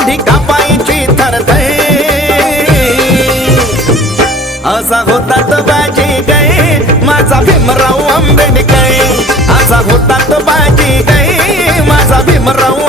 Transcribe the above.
एवढी कापायची थरथर असा होता तो बाजी गए माझा भीमराव आंबेडकर असा होता तो बाजी गए माझा भीमराव